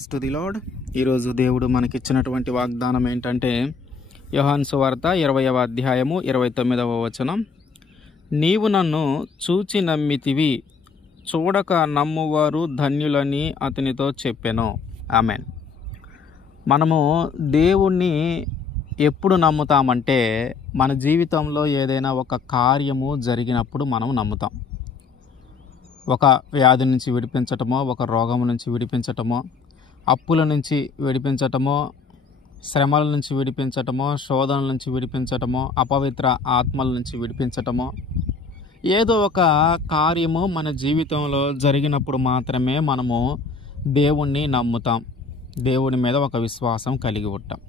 Praise to the lord. ఈరోజు దేవుడు మనకిచ్చినటువంటి వాగ్దానం ఏంటంటే యోహాను సువార్త 20వ అధ్యాయము 29వ వచనం. నీవు నన్ను చూచి నమ్మితివి, చూడక నమ్మువారు ధన్యులని అతనితో చెప్పెను. ఆమెన్. మనము దేవుణ్ణి ఎప్పుడు నమ్ముతామంటే మన జీవితంలో ఏదైనా ఒక కార్యము జరిగినప్పుడు మనం నమ్ముతాం. ఒక వ్యాధి నుంచి విడిపించటమో, ఒక రోగం నుంచి విడిపించటమో, అప్పుల నుంచి విడిపించటమో, శ్రమల నుంచి విడిపించటమో, శోధనల నుంచి విడిపించటమో, అపవిత్ర ఆత్మల నుంచి విడిపించటమో, ఏదో ఒక కార్యము మన జీవితంలో జరిగినప్పుడు మాత్రమే మనము దేవుణ్ణి నమ్ముతాం, దేవుని మీద ఒక విశ్వాసం కలిగి ఉంటాం.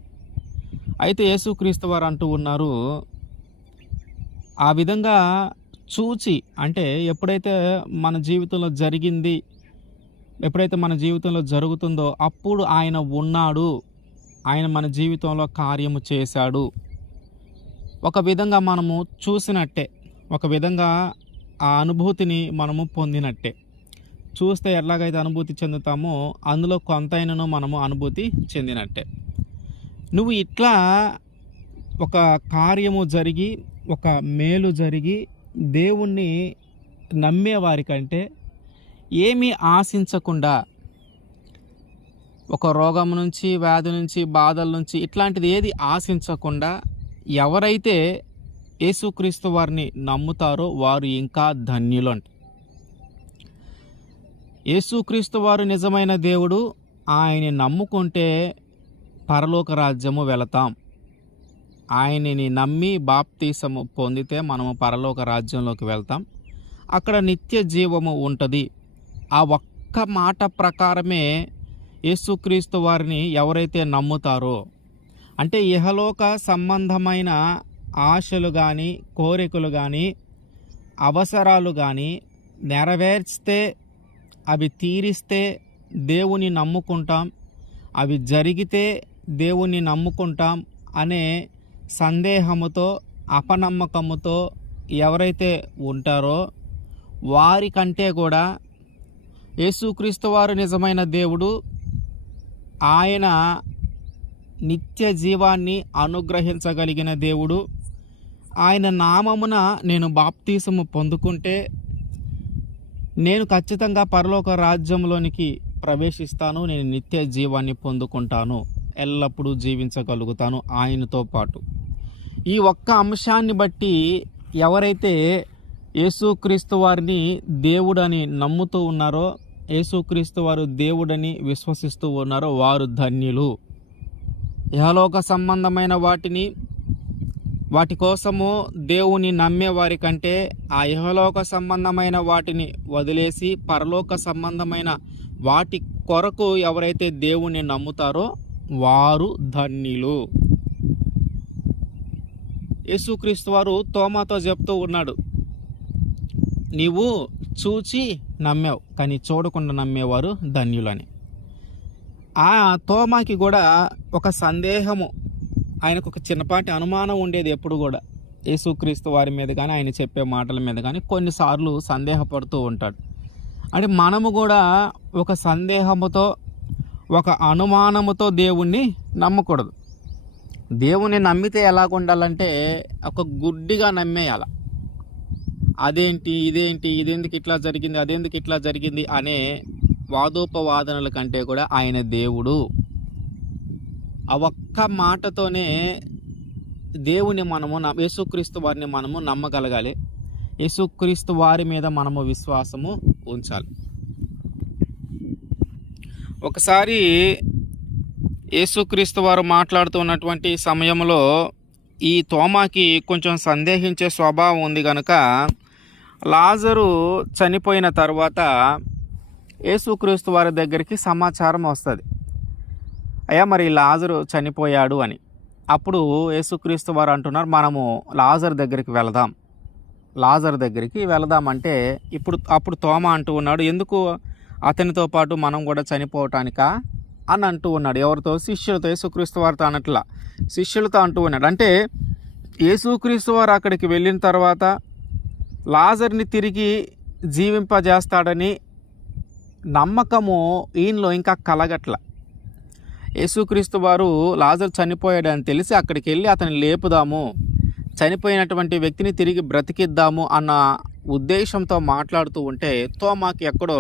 అయితే యేసుక్రీస్తు వారు అంటూ ఉన్నారు, ఆ విధంగా చూచి అంటే ఎప్పుడైతే మన జీవితంలో జరిగింది, ఎప్పుడైతే మన జీవితంలో జరుగుతుందో అప్పుడు ఆయన ఉన్నాడు, ఆయన మన జీవితంలో కార్యము చేశాడు. ఒక విధంగా మనము చూసినట్టే, ఒక విధంగా ఆ అనుభూతిని మనము పొందినట్టే. చూస్తే ఎలాగైతే అనుభూతి చెందుతామో అందులో కొంతైనను మనము అనుభూతి చెందినట్టే. నువ్వు ఇట్లా ఒక కార్యము జరిగి, ఒక మేలు జరిగి దేవుణ్ణి నమ్మేవారి కంటే ఏమీ ఆశించకుండా, ఒక రోగం నుంచి, వ్యాధి నుంచి, బాధల నుంచి ఇట్లాంటిది ఏది ఆశించకుండా ఎవరైతే యేసుక్రీస్తు వారిని నమ్ముతారో వారు ఇంకా ధన్యులు అంట. యేసుక్రీస్తు వారు నిజమైన దేవుడు. ఆయన్ని నమ్ముకుంటే పరలోక రాజ్యము వెళతాం. ఆయనని నమ్మి బాప్తీసము పొందితే మనము పరలోక రాజ్యంలోకి వెళ్తాం, అక్కడ నిత్య జీవము ఉంటుంది. ఆ ఒక్క మాట ప్రకారమే యేసుక్రీస్తు వారిని ఎవరైతే నమ్ముతారో, అంటే ఇహలోక సంబంధమైన ఆశలు కానీ, కోరికలు కానీ, అవసరాలు కానీ నెరవేర్చితే, అవి తీరిస్తే దేవుని నమ్ముకుంటాం, అవి జరిగితే దేవుని నమ్ముకుంటాం అనే సందేహముతో, అపనమ్మకముతో ఎవరైతే ఉంటారో వారికంటే కూడా యేసుక్రీస్తు వారు నిజమైన దేవుడు. ఆయన నిత్య జీవాన్ని అనుగ్రహించగలిగిన దేవుడు. ఆయన నామమున నేను బాప్తీసము పొందుకుంటే నేను ఖచ్చితంగా పరలోక రాజ్యంలోనికి ప్రవేశిస్తాను, నేను నిత్య జీవాన్ని పొందుకుంటాను, ఎల్లప్పుడూ జీవించగలుగుతాను ఆయనతో పాటు. ఈ ఒక్క అంశాన్ని బట్టి ఎవరైతే యేసుక్రీస్తు వారిని దేవుడని నమ్ముతూ ఉన్నారో, యేసుక్రీస్తు వారు దేవుడని విశ్వసిస్తూ ఉన్నారో వారు ధన్యులు. ఇహలోక సంబంధమైన వాటి కోసము దేవుని నమ్మే వారి కంటే ఆ ఇహలోక సంబంధమైన వాటిని వదిలేసి పరలోక సంబంధమైన వాటి కొరకు ఎవరైతే దేవుని నమ్ముతారో వారు ధన్యులు. యేసుక్రీస్తు వారు తోమాతో చెప్తూ ఉన్నాడు, నీవు చూచి నమ్మావు కానీ చూడకుండా నమ్మేవారు ధన్యులని. ఆ తోమాకి కూడా ఒక సందేహము, ఆయనకు ఒక చిన్నపాటి అనుమానం ఉండేది ఎప్పుడు కూడా యేసుక్రీస్తు వారి మీద కానీ, ఆయన చెప్పే మాటల మీద కానీ కొన్నిసార్లు సందేహపడుతూ ఉంటాడు. అంటే మనము కూడా ఒక సందేహముతో, ఒక అనుమానముతో దేవుణ్ణి నమ్మకూడదు. దేవుని నమ్మితే ఎలాగుండాలంటే ఒక గుడ్డిగా నమ్మేయాల. అదేంటి, ఇదేంటి, ఇదెందుకు ఇట్లా జరిగింది, అదెందుకు ఇట్లా జరిగింది అనే వాదోపవాదనల కంటే కూడా ఆయన దేవుడు. ఆ ఒక్క మాటతోనే దేవుని మనము, యేసుక్రీస్తు వారిని మనము నమ్మగలగాలి. యేసుక్రీస్తు వారి మీద మనము విశ్వాసము ఉంచాలి. ఒకసారి యేసుక్రీస్తు వారు మాట్లాడుతున్నటువంటి సమయంలో ఈ తోమాకి కొంచెం సందేహించే స్వభావం ఉంది కనుక లాజరు చనిపోయిన తర్వాత యేసుక్రీస్తు వారి దగ్గరికి సమాచారం వస్తుంది, అయ్యా మరి లాజరు చనిపోయాడు అని. అప్పుడు యేసుక్రీస్తు వారు అంటున్నారు, మనము లాజరు దగ్గరికి వెళదామంటే అప్పుడు తోమా అంటూ ఉన్నాడు, ఎందుకు అతనితో పాటు మనం కూడా చనిపోవటానికా అని అంటూ ఉన్నాడు. ఎవరితో? శిష్యులతో. యేసుక్రీస్తు వారితో అనట్లా, శిష్యులతో అంటూ ఉన్నాడు. అంటే యేసుక్రీస్తు వారు అక్కడికి వెళ్ళిన తర్వాత లాజర్ని తిరిగి జీవింపజేస్తాడని నమ్మకము ఈయనలో ఇంకా కలగట్ల. యేసుక్రీస్తు వారు లాజరు చనిపోయాడని తెలిసి అక్కడికి వెళ్ళి అతన్ని లేపుదాము, చనిపోయినటువంటి వ్యక్తిని తిరిగి బ్రతికిద్దాము అన్న ఉద్దేశంతో మాట్లాడుతూ ఉంటే తోమాకి ఎక్కడో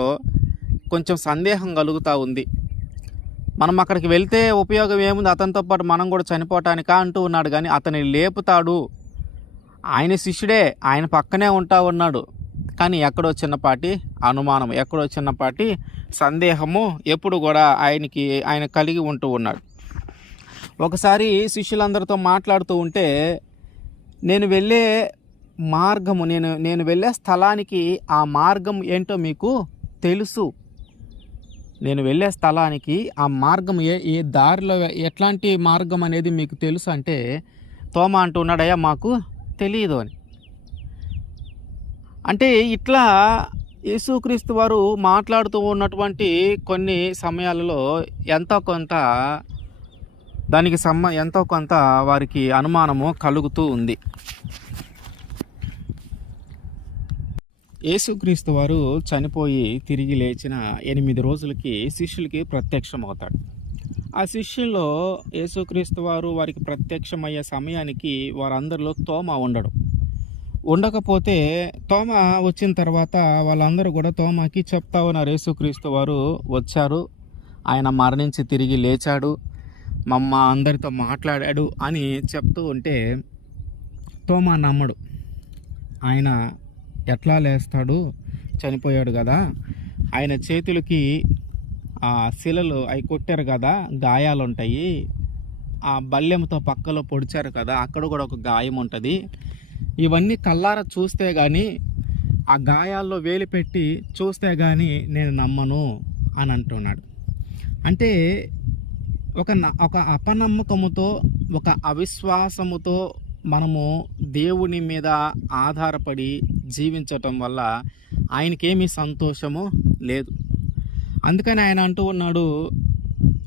కొంచెం సందేహం కలుగుతూ ఉంది. మనం అక్కడికి వెళ్తే ఉపయోగం ఏముంది, అతనితో పాటు మనం కూడా చనిపోవటానికా అంటూ ఉన్నాడు. కానీ అతన్ని లేపుతాడు, ఆయన శిష్యుడే, ఆయన పక్కనే ఉంటా ఉన్నాడు. కానీ ఎక్కడో చిన్నపాటి అనుమానం, ఎక్కడో చిన్నపాటి సందేహము ఎప్పుడు కూడా ఆయన కలిగి ఉంటూ ఉన్నాడు. ఒకసారి శిష్యులందరితో మాట్లాడుతూ ఉంటే, నేను వెళ్ళే మార్గము, నేను వెళ్ళే స్థలానికి ఆ మార్గం ఏంటో మీకు తెలుసు, నేను వెళ్ళే స్థలానికి ఆ మార్గం ఏ దారిలో ఎట్లాంటి మార్గం అనేది మీకు తెలుసు అంటే తోమా అంటున్నాడయ్యా మాకు తెలియదు అని. అంటే ఇట్లా యేసుక్రీస్తు వారు మాట్లాడుతూ ఉన్నటువంటి కొన్ని సమయాలలో ఎంతో కొంత వారికి అనుమానము కలుగుతూ ఉంది. యేసుక్రీస్తు వారు చనిపోయి తిరిగి లేచిన 8 రోజులకి శిష్యులకి ప్రత్యక్షమవుతాడు. ఆ శిష్యుల్లో యేసుక్రీస్తు వారికి ప్రత్యక్షమయ్యే సమయానికి వారందరిలో తోమా ఉండకపోతే తోమా వచ్చిన తర్వాత వాళ్ళందరూ కూడా తోమాకి చెప్తా ఉన్నారు, యేసుక్రీస్తు వారు వచ్చారు, ఆయన మరణించి తిరిగి లేచాడు, మమ్మ అందరితో మాట్లాడాడు అని చెప్తూ ఉంటే తోమా నమ్మడు. ఆయన ఎట్లా లేస్తాడు, చనిపోయాడు కదా, ఆయన చేతులకి ఆ శిలలు అవి కొట్టారు కదా, గాయాలు ఉంటాయి, ఆ బల్లెంతో పక్కలో పొడిచారు కదా, అక్కడ కూడా ఒక గాయం ఉంటుంది, ఇవన్నీ కల్లారా చూస్తే కానీ, ఆ గాయాల్లో వేలు పెట్టి చూస్తే కానీ నేను నమ్మను అని అంటున్నాడు. అంటే ఒక అపనమ్మకముతో, ఒక అవిశ్వాసముతో మనము దేవుని మీద ఆధారపడి జీవించటం వల్ల ఆయనకేమీ సంతోషము లేదు. అందుకని ఆయన అంటూ ఉన్నాడు,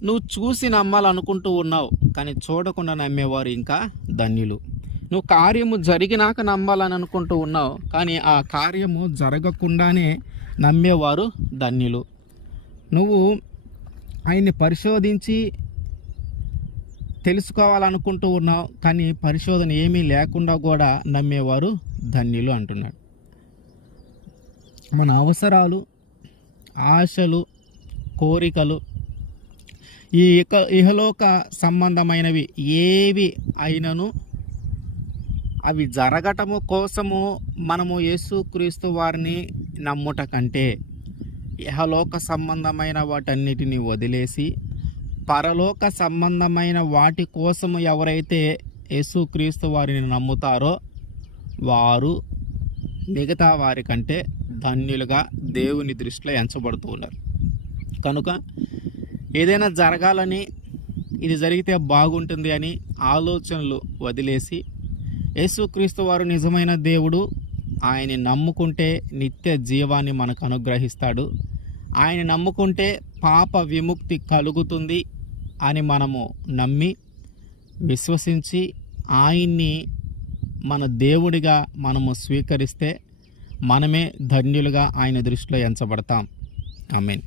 నువ్వు చూసి నమ్మాలనుకుంటూ ఉన్నావు, కానీ చూడకుండా నమ్మేవారు ఇంకా ధన్యులు. నువ్వు కార్యము జరిగినాక నమ్మాలని అనుకుంటూ ఉన్నావు, కానీ ఆ కార్యము జరగకుండానే నమ్మేవారు ధన్యులు. నువ్వు ఆయన్ని పరిశోధించి తెలుసుకోవాలనుకుంటూ ఉన్నావు, కానీ పరిశోధన ఏమీ లేకుండా కూడా నమ్మేవారు ధన్యులు అంటున్నాడు. మన అవసరాలు, ఆశలు, కోరికలు, ఈ ఇహలోక సంబంధమైనవి ఏవి అయినను అవి జరగటము కోసము మనము యేసుక్రీస్తు వారిని నమ్ముట కంటే ఇహలోక సంబంధమైన వాటన్నిటిని వదిలేసి పరలోక సంబంధమైన వాటి కోసము ఎవరైతే యేసుక్రీస్తు వారిని నమ్ముతారో వారు మిగతా వారి కంటే ధన్యులుగా దేవుని దృష్టిలో ఎంచబడుతూ ఉన్నారు. కనుక ఏదైనా జరగాలని, ఇది జరిగితే బాగుంటుంది అని ఆలోచనలు వదిలేసి యేసుక్రీస్తు వారు నిజమైన దేవుడు, ఆయన్ని నమ్ముకుంటే నిత్య జీవాన్ని మనకు అనుగ్రహిస్తాడు, ఆయన నమ్ముకుంటే పాప విముక్తి కలుగుతుంది అని మనము నమ్మి విశ్వసించి ఆయన్ని మన దేవుడిగా మనము స్వీకరిస్తే మనమే ధన్యులుగా ఆయన దృష్టిలో ఎంచబడతాం. ఆమేన్.